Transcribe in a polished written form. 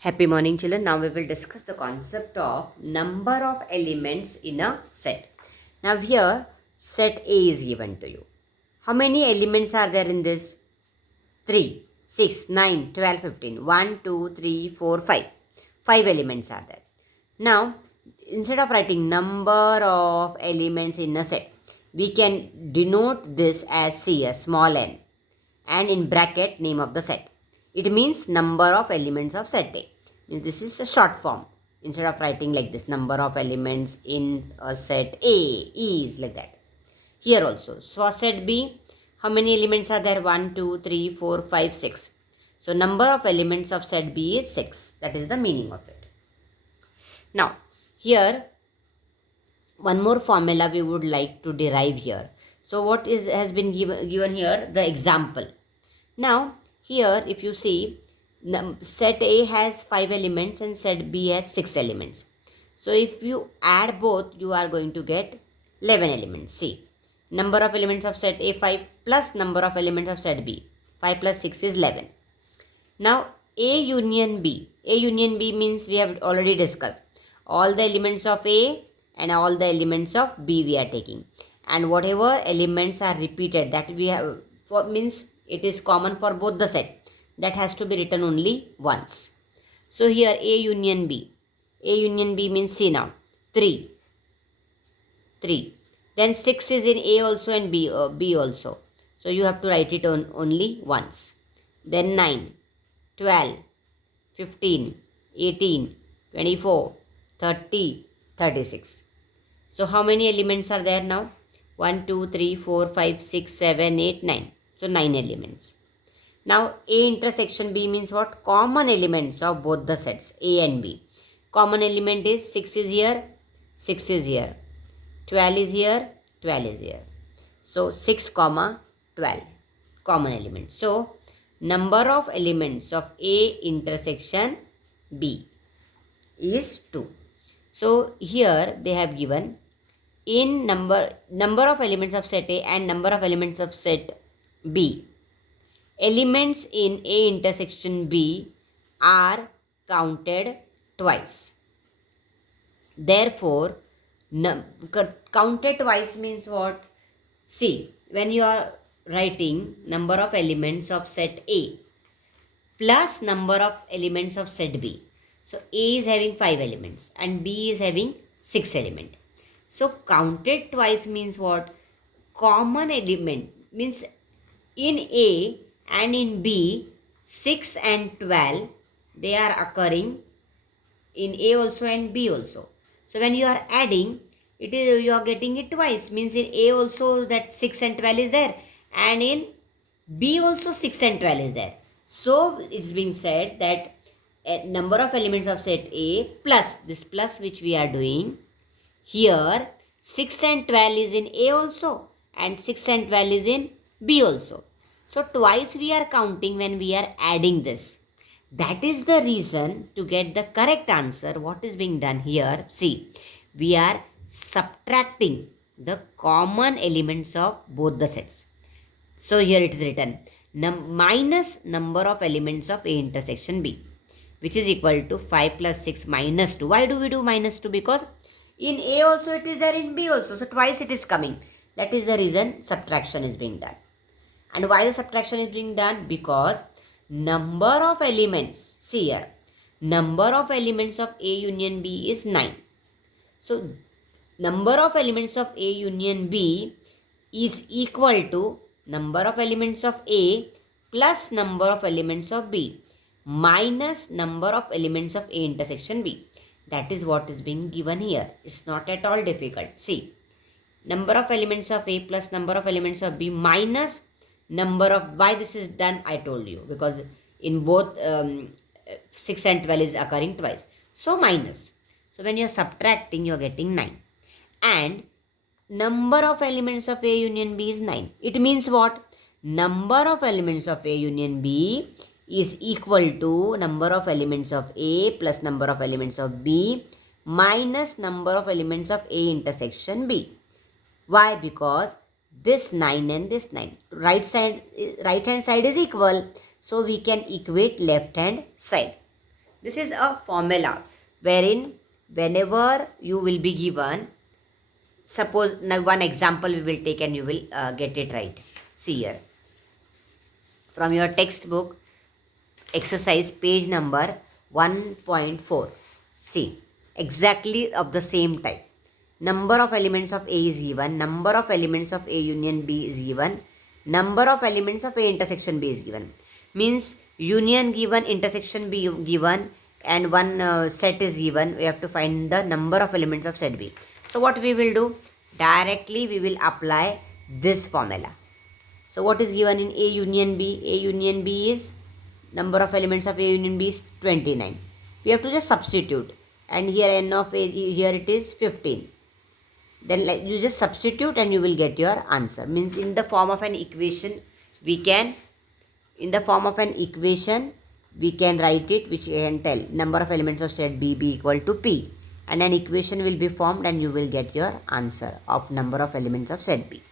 Happy morning, children. Now we will discuss the concept of number of elements in a set. Now here set A is given to you. How many elements are there in this? 3, 6, 9, 12, 15. 1, 2, 3, 4, 5. 5 elements are there. Now instead of writing number of elements in a set, we can denote this as C, a small n, and in bracket name of the set. It means number of elements of set A. This is a short form. Instead of writing like this, number of elements in a set A is like that. Here also. So for set B, how many elements are there? 1, 2, 3, 4, 5, 6. So number of elements of set B is 6. That is the meaning of it. Now here one more formula we would like to derive here. So what has been given here? The example. Now here if you see, set A has 5 elements and set B has 6 elements. So if you add both, you are going to get 11 elements. See, number of elements of set A 5 plus number of elements of set B. 5 plus 6 is 11. Now A union B. A union B means we have already discussed. All the elements of A and all the elements of B we are taking. And whatever elements are repeated, that we have, means it is common for both the set. That has to be written only once. So here A union B. A union B means see now. 3. Then 6 is in A also and B also. So you have to write it on only once. Then 9, 12, 15, 18, 24, 30, 36. So how many elements are there now? 1, 2, 3, 4, 5, 6, 7, 8, 9. So 9 elements. Now A intersection B means what? Common elements of both the sets A and B. Common element is 6 is here, 6 is here, 12 is here, 12 is here. So 6, 12 common elements. So number of elements of A intersection B is 2. So here they have given in number of elements of set A and number of elements of set B. Elements in A intersection B are counted twice. Therefore, counted twice means what? See, when you are writing number of elements of set A plus number of elements of set B. So A is having 5 elements and B is having 6 elements. So counted twice means what? Common element means in A and in B, 6 and 12, they are occurring in A also and B also. So when you are adding, you are getting it twice. Means in A also that 6 and 12 is there, and in B also 6 and 12 is there. So it's being said that a number of elements of set A plus this plus which we are doing here, 6 and 12 is in A also and 6 and 12 is in B also. So twice we are counting when we are adding this. That is the reason to get the correct answer. What is being done here? See, we are subtracting the common elements of both the sets. So here it is written minus number of elements of A intersection B, which is equal to 5 plus 6 minus 2. Why do we do minus 2? Because in A also it is there, in B also. So twice it is coming. That is the reason subtraction is being done. And why the subtraction is being done? Because number of elements, see here, number of elements of A union B is 9. So number of elements of A union B is equal to number of elements of A plus number of elements of B minus number of elements of A intersection B. That is what is being given here. It's not at all difficult. See, number of elements of A plus number of elements of B minus number of, why this is done I told you, because in both 6 and 12 is occurring twice. So minus. So when you are subtracting, you are getting 9. And number of elements of A union B is 9. It means what? Number of elements of A union B is equal to number of elements of A plus number of elements of B minus number of elements of A intersection B. Why? Because this 9 and this 9. Right hand side is equal. So we can equate left hand side. This is a formula wherein whenever you will be given, suppose now one example we will take and you will get it right. See here, from your textbook exercise page number 1.4. See, exactly of the same type. Number of elements of A is given, number of elements of A union B is given, number of elements of A intersection B is given. Means union given, intersection B given, and one set is given. We have to find the number of elements of set B. So what we will do? Directly we will apply this formula. So what is given in A union B? A union B is, number of elements of A union B is 29. We have to just substitute, and here n of A, here it is 15. Then you just substitute and you will get your answer. Means in the form of an equation we can write it, which can tell number of elements of set B equal to P, and an equation will be formed and you will get your answer of number of elements of set B.